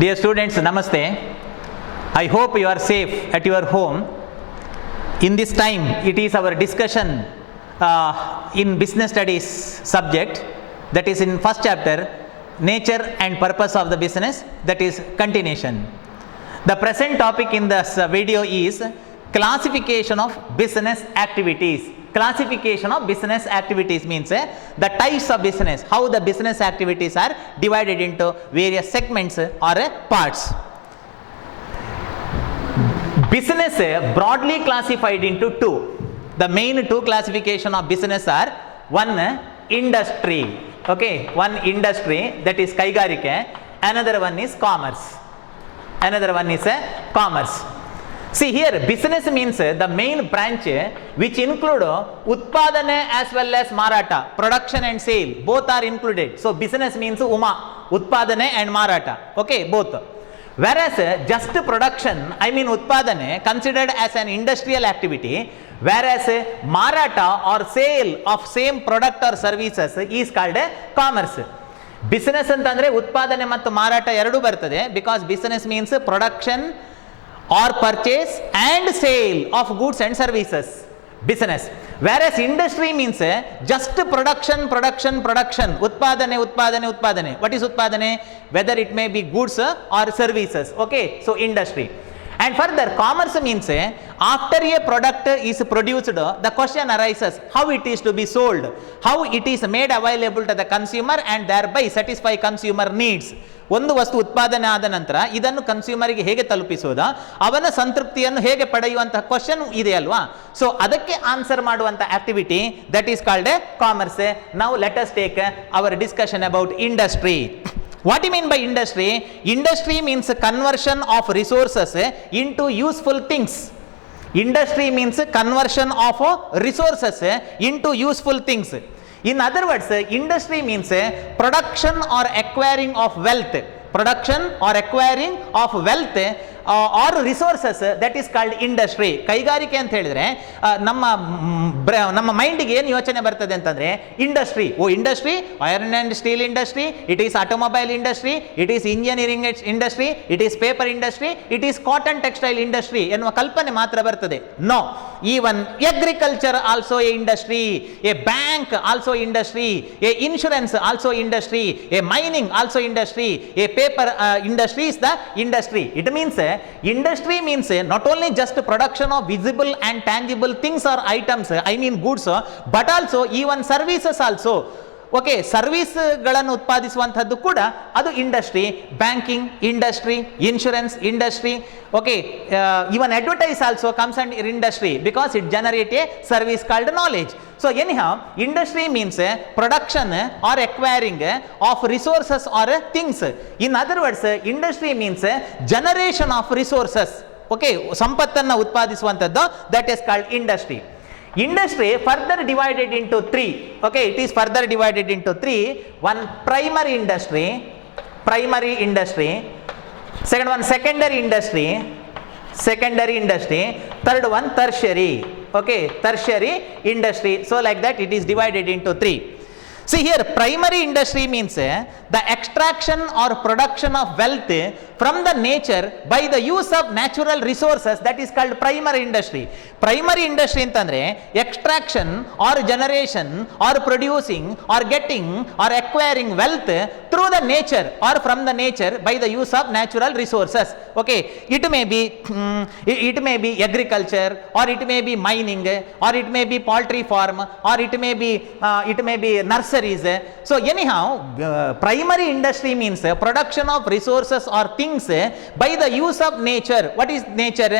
Dear students, Namaste. I hope you are safe at your home. In this time, it is our discussion in business studies subject, that is in first chapter, nature and purpose of the business, that is continuation. The present topic in this video is classification of business activities. Classification of business activities means the types of business, how the business activities are divided into various segments or parts. Business broadly classified into two. The main two classification of business are one industry, okay, one industry, that is kaigarike, another one is commerce. Another one is commerce. See here, business means the main branch which include utpadane as well as marata, production and sale, both are included. So business means utpadane and marata, okay, both. Whereas just production, I mean utpadane, considered as an industrial activity, whereas marata or sale of same product or services is called commerce. Business ಅಂತಂದ್ರೆ ಉತ್ಪಾದನೆ ಮತ್ತು ಮಾರಾಟ ಎರಡೂ ಬರ್ತದೆ, because business means production or purchase and sale of goods and services, business. Whereas industry means just production, utpadane. What is utpadane? Whether it may be goods or services, okay, so industry. And further, commerce means after a product is produced, the question arises how it is to be sold, how it is made available to the consumer and thereby satisfy consumer needs. ಒಂದು ವಸ್ತು ಉತ್ಪಾದನೆ ಆದ ನಂತರ ಇದನ್ನು ಕನ್ಸ್ಯೂಮರಿಗೆ ಹೇಗೆ ತಲುಪಿಸೋದ, ಅವನ ಸಂತೃಪ್ತಿಯನ್ನು ಹೇಗೆ ಪಡೆಯುವಂತಹ ಕ್ವಶನ್ ಇದೆ ಅಲ್ವಾ. ಸೊ ಅದಕ್ಕೆ ಆನ್ಸರ್ ಮಾಡುವಂಥ activity, that is called commerce. Now let us take hour discussion about industry. What do you mean by industry? Industry means conversion of resources into useful things. Industry means conversion of resources into useful things. In other words, industry means production or acquiring of wealth. Production or acquiring of wealth or resources, that is called industry. ಕೈಗಾರಿಕೆ ಅಂತ ಹೇಳಿದ್ರೆ ನಮ್ಮ ಮೈಂಡಿಗೆ ಏನು ಯೋಚನೆ ಬರ್ತದೆ ಅಂತಂದ್ರೆ industry. Industry, iron and steel industry, it is automobile industry, it is engineering industry, it is paper industry, it is cotton textile industry ಎನ್ನುವ ಕಲ್ಪನೆ ಮಾತ್ರ ಬರ್ತದೆ. No, even agriculture also a industry, a bank also industry, a insurance also industry, a mining also industry, a paper industry is the industry. It means industry means not only just production of visible and tangible things or items, I mean goods, but also even services also. Okay, ಸರ್ವಿಸ್ಗಳನ್ನು ಉತ್ಪಾದಿಸುವಂಥದ್ದು ಕೂಡ ಅದು industry. Banking industry, insurance industry, okay, even advertise also comes under industry because it generate a service called knowledge. So anyhow, industry means production or acquiring of resources or things. In other words, industry means generation of resources, okay, ಸಂಪತ್ತನ್ನು ಉತ್ಪಾದಿಸುವಂಥದ್ದು, that is called industry. Industry further divided into three, okay, it is further divided into three. One primary industry, second one secondary industry, third one tertiary, okay, tertiary industry. So like that it is divided into three. See here, primary industry means the extraction or production of wealth from the nature by the use of natural resources, that is called primary industry. Primary industry ಅಂತಂದ್ರೆ extraction or generation or producing or getting or acquiring wealth through the nature or from the nature by the use of natural resources. Okay, it may be agriculture, or it may be mining, or it may be poultry farm, or it may be nurseries. So anyhow, primary industry means production of resources or things by the use of nature. What is nature?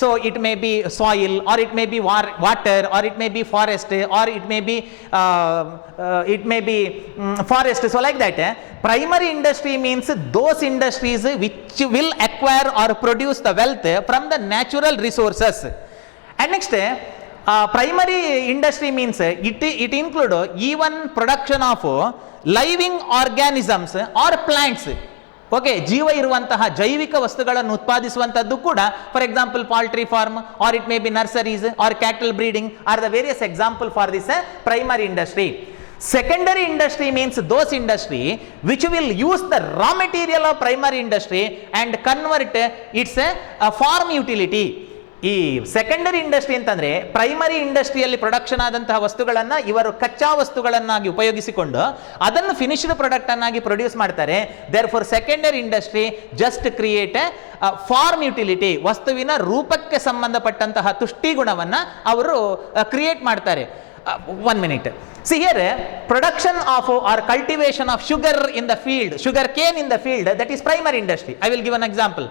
So it may be soil, or it may be water, or it may be forest, or it may be forest. So like that, primary industry means those industries which will acquire or produce the wealth from the natural resources. And next, primary industry means it include even production of living organisms or plants. Okay, ಜೀವ ಇರುವಂತಹ ಜೈವಿಕ ವಸ್ತುಗಳನ್ನು ಉತ್ಪಾದಿಸುವಂಥದ್ದು ಕೂಡ, for example poultry farm, or it may be nurseries, or cattle breeding or the various example for this primary industry. Secondary industry means those industry which will use the raw material of primary industry and convert its farm utility. ಈ secondary industry ಅಂತಂದ್ರೆ primary ಇಂಡಸ್ಟ್ರಿಯಲ್ಲಿ production ಆದಂತಹ ವಸ್ತುಗಳನ್ನು ಇವರು ಕಚ್ಚಾ ವಸ್ತುಗಳನ್ನಾಗಿ ಉಪಯೋಗಿಸಿಕೊಂಡು ಅದನ್ನು ಫಿನಿಶ್ಡ್ ಪ್ರಾಡಕ್ಟ್ ಅನ್ನಾಗಿ ಪ್ರೊಡ್ಯೂಸ್ ಮಾಡ್ತಾರೆ. Therefore secondary industry just create form utility, ವಸ್ತುವಿನ ರೂಪಕ್ಕೆ ಸಂಬಂಧಪಟ್ಟಂತಹ ತುಷ್ಟಿ ಗುಣವನ್ನು ಅವರು ಕ್ರಿಯೇಟ್ ಮಾಡ್ತಾರೆ. 1 minute. See here, production of or cultivation of sugar in the field, sugar cane in the field, that is primary industry. I will give an example.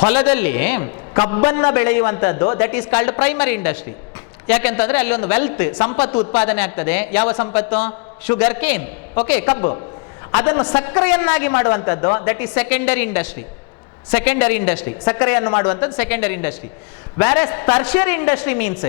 ಹೊಲದಲ್ಲಿ ಕಬ್ಬನ್ನು ಬೆಳೆಯುವಂಥದ್ದು that is called primary industry. ಯಾಕೆಂತಂದರೆ ಅಲ್ಲಿ ಒಂದು wealth, ಸಂಪತ್ತು ಉತ್ಪಾದನೆ ಆಗ್ತದೆ. ಯಾವ ಸಂಪತ್ತು? ಶುಗರ್ ಕೇನ್, ಓಕೆ, ಕಬ್ಬು. ಅದನ್ನು ಸಕ್ಕರೆಯನ್ನಾಗಿ ಮಾಡುವಂಥದ್ದು that is secondary industry. Secondary industry, ಸಕ್ಕರೆಯನ್ನು ಮಾಡುವಂಥದ್ದು secondary industry. Whereas tertiary industry means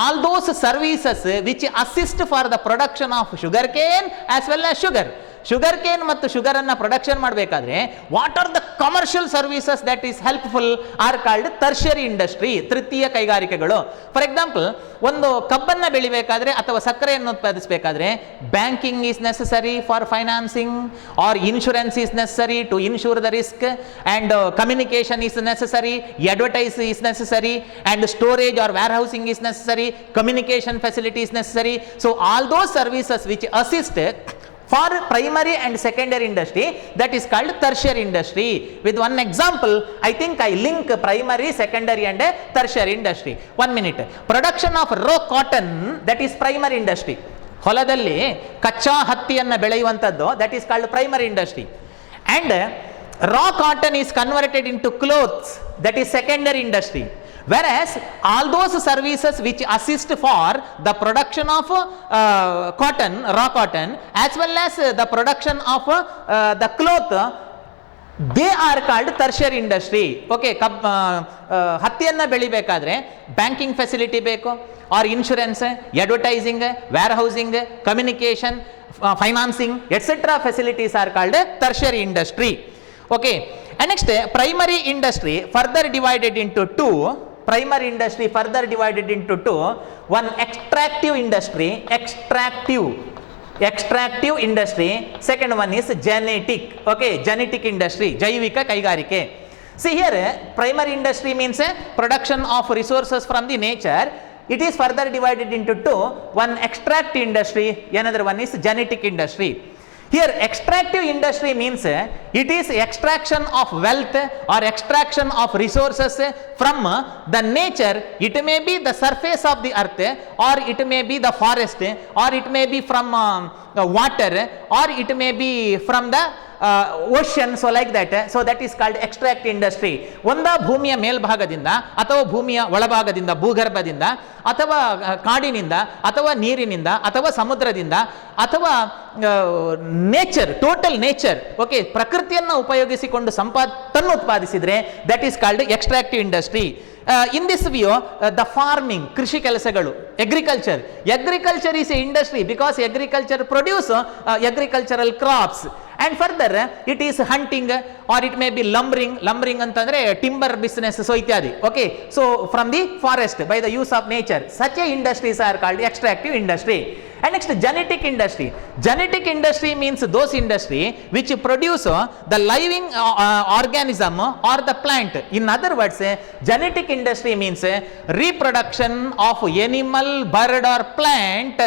all those services which assist for the production of sugar cane as well as sugar. Sugar cane ಮತ್ತು sugar ಅನ್ನ production ಮಾಡಬೇಕಾದ್ರೆ what are the commercial services that is helpful are called tertiary industry, ತೃತೀಯ ಕೈಗಾರಿಕೆಗಳು. For example, ಒಂದು ಕಬ್ಬನ್ನ ಬೆಳಿಬೇಕಾದ್ರೆ ಅಥವಾ ಸಕ್ಕರೆಯನ್ನು ಉತ್ಪಾದಿಸಬೇಕಾದ್ರೆ banking is necessary for financing, or insurance is necessary to insure the risk, and communication is necessary, advertise is necessary, and storage or warehousing is necessary, communication facility is necessary. So all those services which assist for primary and secondary industry, that is called tertiary industry. With one example, I think I link primary, secondary and tertiary industry. 1 minute. Production of raw cotton, that is primary industry. ಹೊಲದಲ್ಲಿ ಕಚ್ಚಾ ಹತ್ತಿಯನ್ನು ಬೆಳೆಯುವಂಥದ್ದು that is called primary industry. And raw cotton is converted into clothes, that is secondary industry. Whereas all those services which assist for the production of cotton, raw cotton, as well as the production of the cloth, they are called tertiary industry. Okay, ಹತ್ತಿಯನ್ನು ಬೆಳಿಬೇಕಾದ್ರೆ banking facility ಬೇಕು, or insurance, advertising, warehousing, communication, financing, etcetera facilities are called tertiary industry. Okay, and next primary industry further divided into two. Primary industry further divided into two. One extractive industry, extractive industry. Second one is genetic. Okay, genetic industry, ಜೈವಿಕ ಕೈಗಾರಿಕೆ. See here, primary industry means production of resources from the nature. It is further divided into two. One extractive industry, another one is genetic industry. Here extractive industry means it is extraction of wealth or extraction of resources from the nature. It may be the surface of the earth, or it may be the forest, or it may be from water, or it may be from the ocean, so like that. So that is called extract industry. ಒಂದ ಭೂಮಿಯ ಮೇಲ್ಭಾಗದಿಂದ ಅಥವಾ ಭೂಮಿಯ ಒಳಭಾಗದಿಂದ, ಭೂಗರ್ಭದಿಂದ ಅಥವಾ ಕಾಡಿನಿಂದ ಅಥವಾ ನೀರಿನಿಂದ ಅಥವಾ ಸಮುದ್ರದಿಂದ ಅಥವಾ ನೇಚರ್, ಟೋಟಲ್ ನೇಚರ್, ಓಕೆ, ಪ್ರಕೃತಿಯನ್ನು ಉಪಯೋಗಿಸಿಕೊಂಡು ಸಂಪತ್ತನ್ನು ಉತ್ಪಾದಿಸಿದ್ರೆ that is called extractive industry. In this view, the farming, ಕೃಷಿ ಕೆಲಸಗಳು, agriculture is a industry because agriculture produce agricultural crops. And further it is hunting, or it may be lumbering ಅಂತಂದ್ರೆ timber business, so ಇತ್ಯಾದಿ. Okay, so from the forest by the use of nature, such a industries are called extractive industry. And next, genetic industry. Genetic industry means those industry which produce the living organism or the plant. In other words, genetic industry means reproduction of animal, bird or plant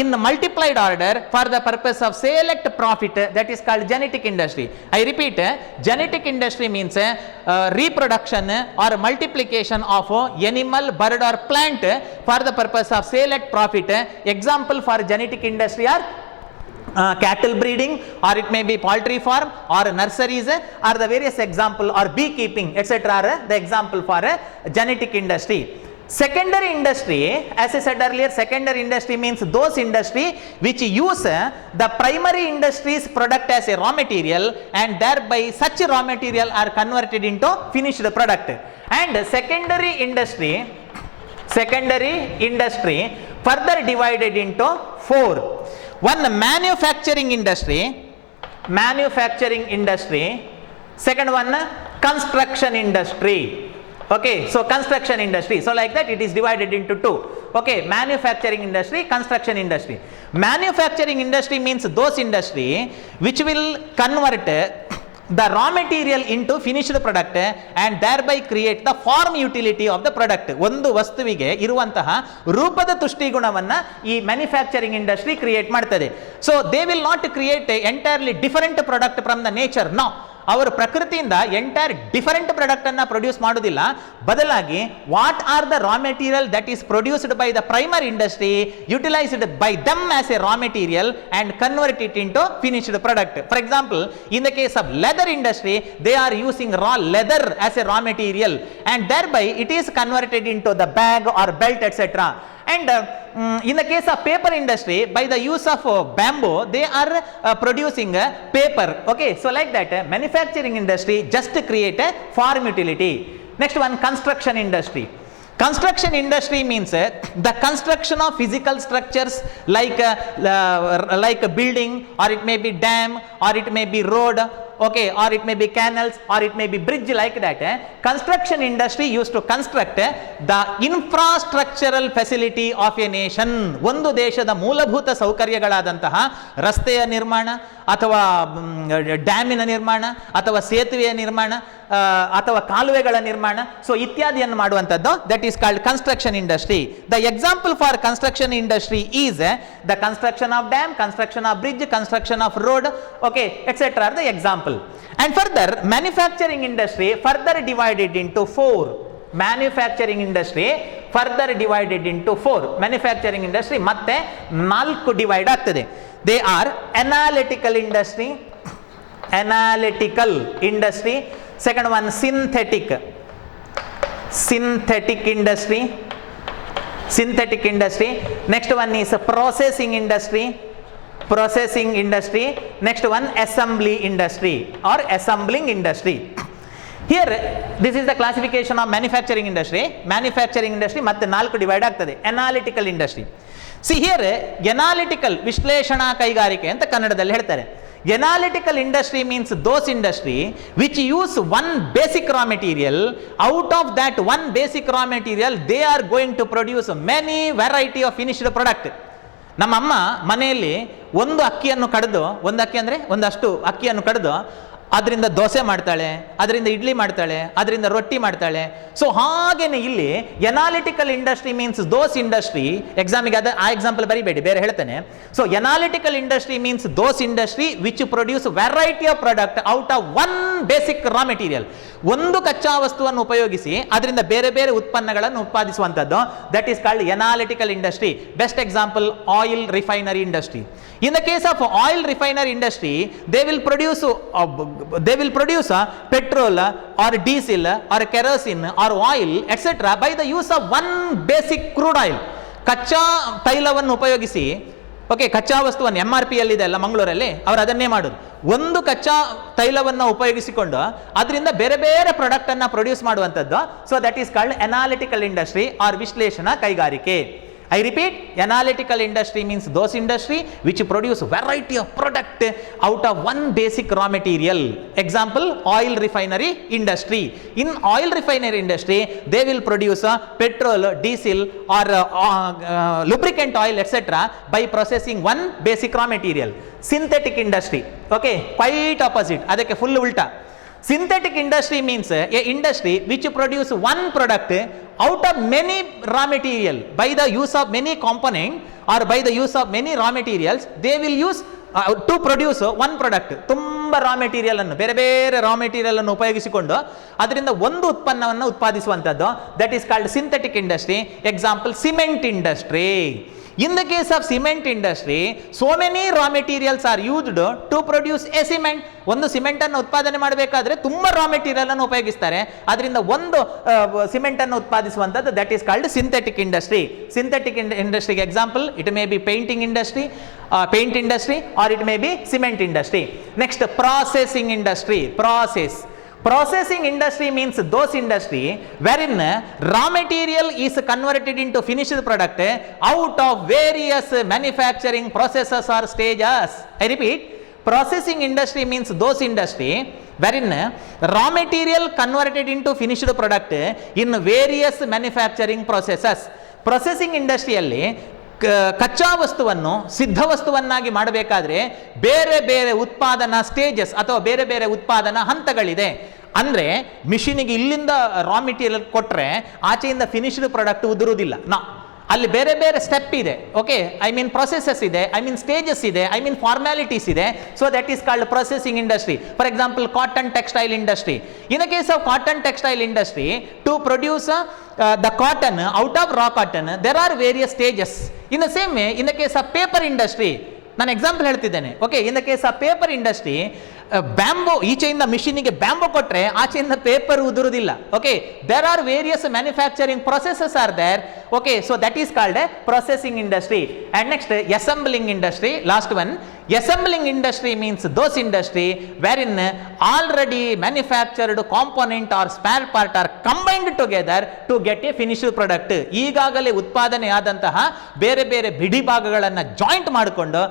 in multiplied order for the purpose of select profit. That is called genetic industry. I repeat, genetic industry means reproduction or multiplication of animal, bird or plant for the purpose of select profit. Example for genetic industry are cattle breeding, or it may be poultry farm, or nurseries, or the various example, or beekeeping, etc. are the example for genetic industry. Secondary industry, as I said earlier, secondary industry means those industry which use the primary industry's product as a raw material, and thereby such raw material are converted into finished product. And secondary industry further divided into four. One, manufacturing industry. Second one, construction industry. Okay, so construction industry. So like that it is divided into two. Okay, manufacturing industry, construction industry. Manufacturing industry means those industry which will convert the raw material into finished product and thereby create the form utility of the product. ಒಂದು ವಸ್ತುವಿಗೆ ಇರುವಂತಹ ರೂಪದ ತುಷ್ಟಿಗುಣವನ್ನ ಈ manufacturing industry create ಮಾಡ್ತದೆ. So they will not create entirely different product from the nature. No, ಅವರು ಪ್ರಕೃತಿಯಿಂದ entire different product ಅನ್ನ ಪ್ರೊಡ್ಯೂಸ್ ಮಾಡೋದಿಲ್ಲ. ಬದಲಾಗಿ what are the raw material that is produced by the primary industry, utilised by them as a raw material and convert it into finished product. For example, in the case of leather industry, they are using raw leather as a raw material and thereby it is converted into the bag or belt, etc. And in the case of paper industry, by the use of bamboo, they are producing paper. Okay, so like that manufacturing industry just create a form utility. Next one, construction industry. Construction industry means the construction of physical structures like a building, or it may be dam, or it may be road, okay, or it may be canals, or it may be bridge, like that. Construction industry used to construct the infrastructural facility of a nation. ಒಂದು ದೇಶದ ಮೂಲಭೂತ ಸೌಕರ್ಯಗಳಾದಂತಹ ರಸ್ತೆಯ ನಿರ್ಮಾಣ, ಅಥವಾ ಡ್ಯಾಮಿನ ನಿರ್ಮಾಣ, ಅಥವಾ ಸೇತುವೆಯ ನಿರ್ಮಾಣ, ಅಥವಾ ಕಾಲುವೆಗಳ ನಿರ್ಮಾಣ, ಸೊ ಇತ್ಯಾದಿಯನ್ನು ಮಾಡುವಂಥದ್ದು, that is called construction industry. The example for construction industry is the construction of dam, construction of bridge, construction of road, okay, etcetera are the example. And further, manufacturing industry further divided into four. Manufacturing industry further divided into four. Manufacturing industry ಮತ್ತೆ 4 divide ಆಗ್ತದೆ. They are analytical industry, second one synthetic industry, next one is processing industry, next one assembly industry or assembling industry. Here this is the classification of manufacturing industry ಮತ್ತೆ 4 divide ಆಗ್ತದೆ. Analytical industry, see here analytical ವಿಶ್ಲೇಷಣಾ ಕೈಗಾರಿಕೆ ಅಂತ ಕನ್ನಡದಲ್ಲಿ ಹೇಳ್ತಾರೆ. Analytical industry means those industry which use one basic raw material. Out of that one basic raw material they are going to produce many variety of finished product. ನಮ್ಮಮ್ಮ ಮನೆಯಲ್ಲಿ ಒಂದು ಅಕ್ಕಿಯನ್ನು ಕಡಿದು, ಒಂದಷ್ಟು ಅಕ್ಕಿಯನ್ನು ಕಡಿದು ಅದರಿಂದ ದೋಸೆ ಮಾಡ್ತಾಳೆ, ಅದರಿಂದ ಇಡ್ಲಿ ಮಾಡ್ತಾಳೆ, ಅದರಿಂದ ರೊಟ್ಟಿ ಮಾಡ್ತಾಳೆ. ಸೊ ಹಾಗೇನೆ ಇಲ್ಲಿ analytical industry means those industry, ಎಕ್ಸಾಮಿಗೆ ಆ ಎಕ್ಸಾಂಪಲ್ ಬರಿಬೇಡಿ, ಬೇರೆ ಹೇಳ್ತಾನೆ. So analytical industry means those industry which produce variety of product out of one basic raw material. ಒಂದು ಕಚ್ಚಾ ವಸ್ತುವನ್ನು ಉಪಯೋಗಿಸಿ ಅದರಿಂದ ಬೇರೆ ಬೇರೆ ಉತ್ಪನ್ನಗಳನ್ನು ಉತ್ಪಾದಿಸುವಂಥದ್ದು, that is called analytical industry. Best example oil refinery industry. In the case of oil refinery industry, they will produce petrol or diesel or kerosene or oil, etc. by the use of one basic crude oil. ಕಚ್ಚಾ ತೈಲವನ್ನು ಉಪಯೋಗಿಸಿ, okay, ಕಚ್ಚಾ ವಸ್ತುವನ್ನು MRP ಇದೆ ಅಲ್ಲ ಮಂಗಳೂರಲ್ಲಿ, ಅವರು ಅದನ್ನೇ ಮಾಡೋದು. ಒಂದು ಕಚ್ಚಾ ತೈಲವನ್ನು ಉಪಯೋಗಿಸಿಕೊಂಡು ಅದರಿಂದ ಬೇರೆ ಬೇರೆ ಪ್ರಾಡಕ್ಟ್ ಅನ್ನ ಪ್ರೊಡ್ಯೂಸ್ ಮಾಡುವಂಥದ್ದು. So that is called analytical industry or ವಿಶ್ಲೇಷಣಾ ಕೈಗಾರಿಕೆ. I repeat, analytical industry means those industry which produce variety of product out of one basic raw material. Example, oil refinery industry. In oil refinery industry, they will produce petrol, diesel or lubricant oil, etc. by processing one basic raw material. Synthetic industry, okay, quite opposite, ಅದಕ್ಕೆ full ಉಲ್ಟಾ. Synthetic industry means a industry which produce one product out of many raw material by the use of many component or by the use of many raw materials. They will use to produce one product. ತುಂಬ raw material ಅನ್ನು, ಬೇರೆ ಬೇರೆ raw material ಅನ್ನು ಉಪಯೋಗಿಸಿಕೊಂಡು ಅದರಿಂದ ಒಂದು ಉತ್ಪನ್ನವನ್ನು ಉತ್ಪಾದಿಸುವಂಥದ್ದು, that is called synthetic industry. Example, cement industry. In the case of cement industry, so many raw materials are used to produce a cement. ಒಂದು ಸಿಮೆಂಟ್ ಅನ್ನು ಉತ್ಪಾದನೆ ಮಾಡಬೇಕಾದ್ರೆ ತುಂಬಾ ರಾ ಮೆಟೀರಿಯಲ್ ಅನ್ನು ಉಪಯೋಗಿಸ್ತಾರೆ, ಅದರಿಂದ ಒಂದು ಸಿಮೆಂಟ್ ಅನ್ನು ಉತ್ಪಾದಿಸುವಂಥದ್ದು, that is called synthetic industry. Synthetic ಇಂಡಸ್ಟ್ರಿಗೆ example, it may be painting industry, paint industry, or it may be cement industry. Next, processing industry. Processing industry means those industry wherein raw material is converted into finished product out of various manufacturing processes or stages. I repeat, processing industry means those industry wherein raw material converted into finished product in various manufacturing processes. Processing ಇಂಡಸ್ಟ್ರಿಯಲ್ಲಿ ಕಚ್ಚಾ ವಸ್ತುವನ್ನು ಸಿದ್ಧ ವಸ್ತುವನ್ನಾಗಿ ಮಾಡಬೇಕಾದ್ರೆ ಬೇರೆ ಬೇರೆ ಉತ್ಪಾದನಾ stages ಅಥವಾ ಬೇರೆ ಬೇರೆ ಉತ್ಪಾದನಾ ಹಂತಗಳಿದೆ. ಅಂದರೆ ಮಿಷಿನಿಗೆ ಇಲ್ಲಿಂದ ರಾ ಮೆಟೀರಿಯಲ್ ಕೊಟ್ಟರೆ ಆಚೆಯಿಂದ ಫಿನಿಶ್ಡ್ ಪ್ರಾಡಕ್ಟ್ ಉದುರುವುದಿಲ್ಲ. ಅಲ್ಲಿ ಬೇರೆ ಬೇರೆ ಸ್ಟೆಪ್ ಇದೆ. ಓಕೆ, ಐ ಮೀನ್ ಪ್ರೊಸೆಸಸ್ ಇದೆ, ಐ ಮೀನ್ ಸ್ಟೇಜಸ್ ಇದೆ, ಐ ಮೀನ್ ಫಾರ್ಮ್ಯಾಲಿಟೀಸ್ ಇದೆ. So that is called processing industry. For example cotton textile industry. In the case of cotton textile industry, to produce the cotton out of raw cotton, there are various stages. In the same way, in the case of paper industry, ನಾನು example ಹೇಳ್ತಿದ್ದೇನೆ. Okay, in the case of paper industry, bamboo ಈಚೆಯಿಂದ ಮಿಷಿನಿಗೆ bamboo ಕೊಟ್ಟರೆ ಆಚೆಯಿಂದ paper ಉದುರುವುದಿಲ್ಲ. Okay, there are various manufacturing processes are there. Okay, so that is called a processing industry. And next assembling industry, last one. Assembling industry means those industry wherein already manufactured component or spare part are combined together to get a finished product. ಈಗಾಗಲೇ ಉತ್ಪಾದನೆ ಆದಂತಹ ಬೇರೆ ಬೇರೆ ಬಿಡಿ ಭಾಗಗಳನ್ನು joint ಮಾಡಿಕೊಂಡು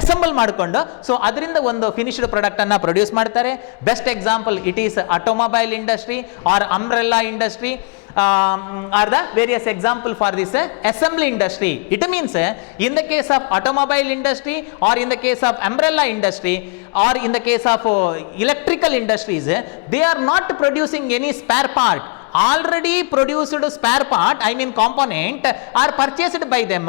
assemble ಮಾಡಿಕೊಂಡು so ಅದರಿಂದ ಒಂದು ಫಿನಿಶ್ಡ್ ಪ್ರಾಡಕ್ಟ್ ಅನ್ನು ಪ್ರೊಡ್ಯೂಸ್ ಮಾಡ್ತಾರೆ. Best example it is automobile industry or umbrella industry are the various example for this assembly industry. It means in the case of automobile industry or in the case of umbrella industry or in the case of electrical industries, they are not producing any spare part. Already produced spare part, I mean component, are purchased by them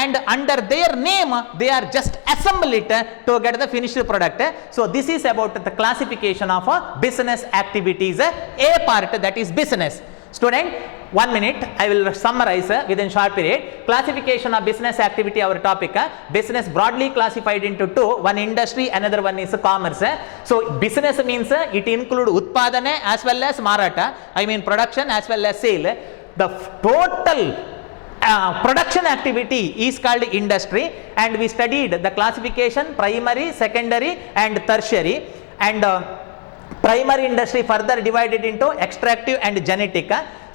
and under their name they are just assemble it to get the finished product. So this is about the classification of business activities. A part, that is business. Student, 1 minute, I will summarize within short period. Classification of business activity, our topic. Business broadly classified into two. One industry, another one is commerce. So business means it include utpadane as well as marata. I mean production as well as sale. The total production activity is called industry, and we studied the classification primary, secondary and tertiary. And primary industry further divided into extractive and genetic.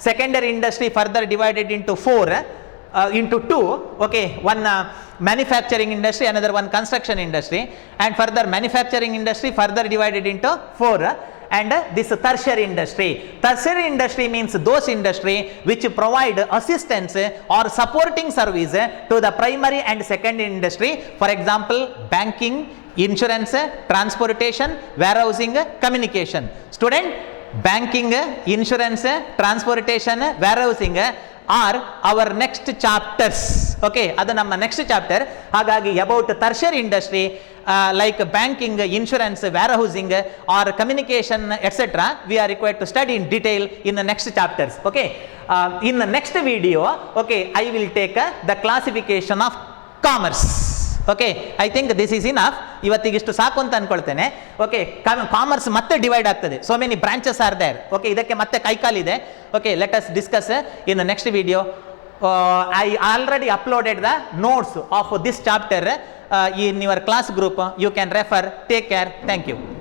Secondary industry further divided into into two. Okay, one manufacturing industry, another one construction industry, and further manufacturing industry further divided into 4. And this tertiary industry. Tertiary industry means those industry which provide assistance or supporting service to the primary and secondary industry. For example, banking, insurance, transportation, warehousing, communication. Student, banking, insurance, transportation, warehousing are our next chapters. Okay, adu namma next chapter. Hagagi about tertiary industry like banking, insurance, warehousing or communication etc., we are required to study in detail in the next chapters. Okay, in the next video, okay, I will take the classification of commerce. Okay, I think this is enough. ಇವತ್ತಿಗಿಷ್ಟು ಸಾಕು ಅಂತ ಅನ್ಕೊಳ್ತೇನೆ. Okay, commerce ಮತ್ತೆ divide ಆಗ್ತದೆ. So many branches are there. Okay, ಇದಕ್ಕೆ ಮತ್ತೆ ಕೈಕಾಲಿದೆ. Okay, let us discuss in next video. I already uploaded the notes of this chapter in your class group. You can refer. Take care. Thank you.